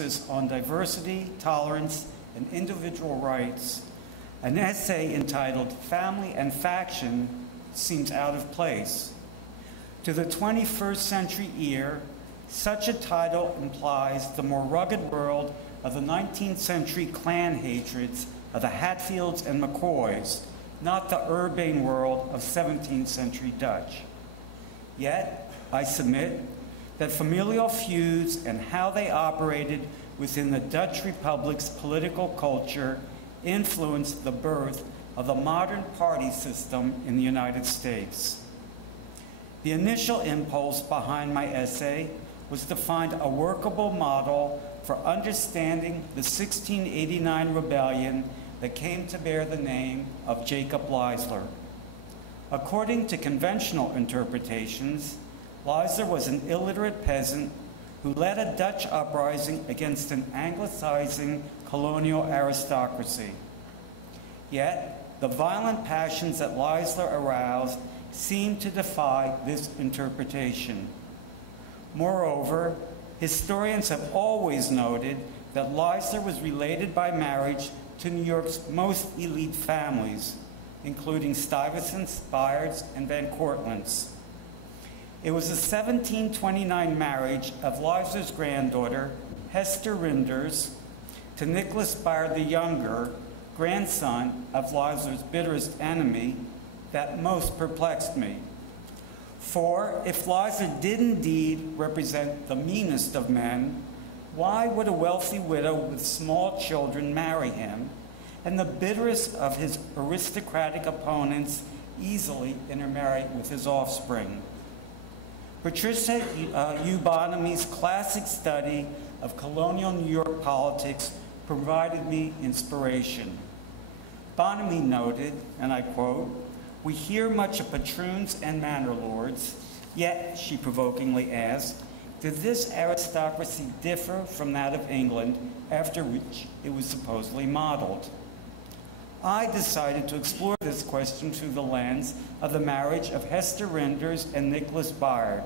emphasis on diversity, tolerance, and individual rights, an essay entitled Family and Faction seems out of place. To the 21st century ear, such a title implies the more rugged world of the 19th century clan hatreds of the Hatfields and McCoys, not the urbane world of 17th century Dutch. Yet, I submit that familial feuds and how they operated within the Dutch Republic's political culture influenced the birth of the modern party system in the United States. The initial impulse behind my essay was to find a workable model for understanding the 1689 rebellion that came to bear the name of Jacob Leisler. According to conventional interpretations, Leisler was an illiterate peasant who led a Dutch uprising against an Anglicizing colonial aristocracy. Yet, the violent passions that Leisler aroused seem to defy this interpretation. Moreover, historians have always noted that Leisler was related by marriage to New York's most elite families, including Stuyvesants, Byards, and Van Cortlandts. It was a 1729 marriage of Leisler's granddaughter, Hester Rinders, to Nicholas Byard the Younger, grandson of Leisler's bitterest enemy, that most perplexed me. For if Leisler did indeed represent the meanest of men, why would a wealthy widow with small children marry him, and the bitterest of his aristocratic opponents easily intermarry with his offspring? Patricia Bonamy's classic study of colonial New York politics provided me inspiration. Bonamy noted, and I quote, "We hear much of patroons and manor lords, yet," she provokingly asked, "did this aristocracy differ from that of England, after which it was supposedly modeled?" I decided to explore this question through the lens of the marriage of Hester Rinders and Nicholas Byard,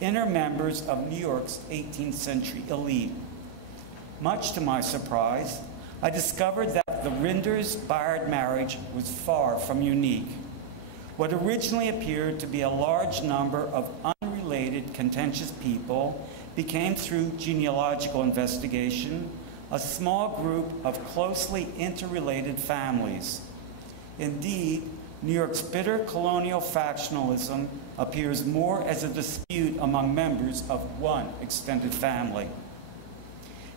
inner members of New York's 18th century elite. Much to my surprise, I discovered that the Rinders-Byard marriage was far from unique. What originally appeared to be a large number of unrelated, contentious people became, through genealogical investigation, a small group of closely interrelated families. Indeed, New York's bitter colonial factionalism appears more as a dispute among members of one extended family.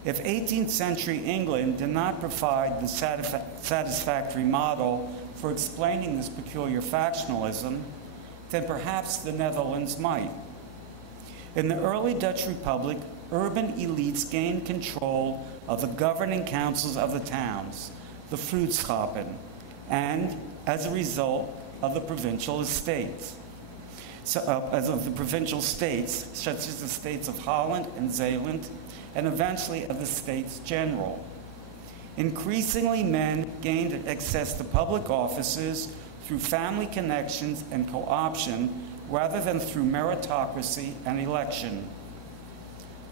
If 18th century England did not provide the satisfactory model for explaining this peculiar factionalism, then perhaps the Netherlands might. In the early Dutch Republic, urban elites gained control of the governing councils of the towns, the vroedschappen, and as a result of the provincial estates. As of the provincial states, such as the states of Holland and Zeeland, and eventually of the States General. Increasingly, men gained access to public offices through family connections and co-option rather than through meritocracy and election.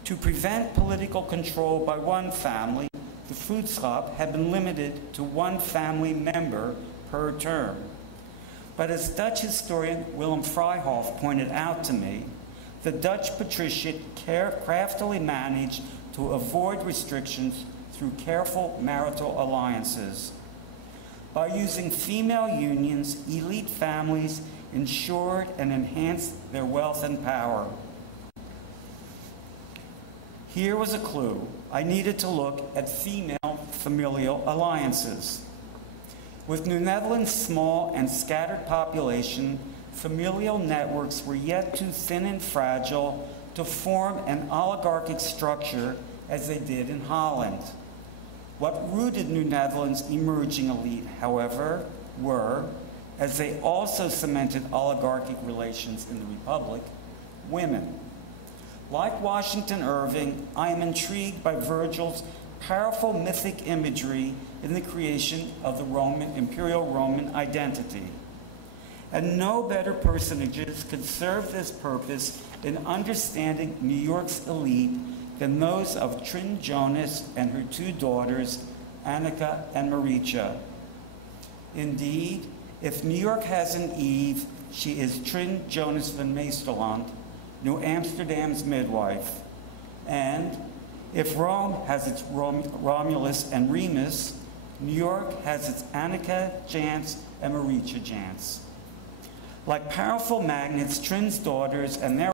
To prevent political control by one family, the vroedschap had been limited to one family member per term. But as Dutch historian Willem Vrijhof pointed out to me, the Dutch patriciate craftily managed to avoid restrictions through careful marital alliances. By using female unions, elite families ensured and enhanced their wealth and power. Here was a clue. I needed to look at female familial alliances. With New Netherlands' small and scattered population, familial networks were yet too thin and fragile to form an oligarchic structure as they did in Holland. What rooted New Netherlands' emerging elite, however, were, as they also cemented oligarchic relations in the Republic, women. Like Washington Irving, I am intrigued by Virgil's powerful mythic imagery in the creation of the Imperial Roman identity. And no better personages could serve this purpose in understanding New York's elite than those of Trin Jonas and her two daughters, Annika and Maricha. Indeed, if New York has an Eve, she is Trin Jonas van Meesterland, New Amsterdam's midwife. And if Rome has its Romulus and Remus, New York has its Annika Jans and Maricha Jans. Like powerful magnets, Trin's daughters and their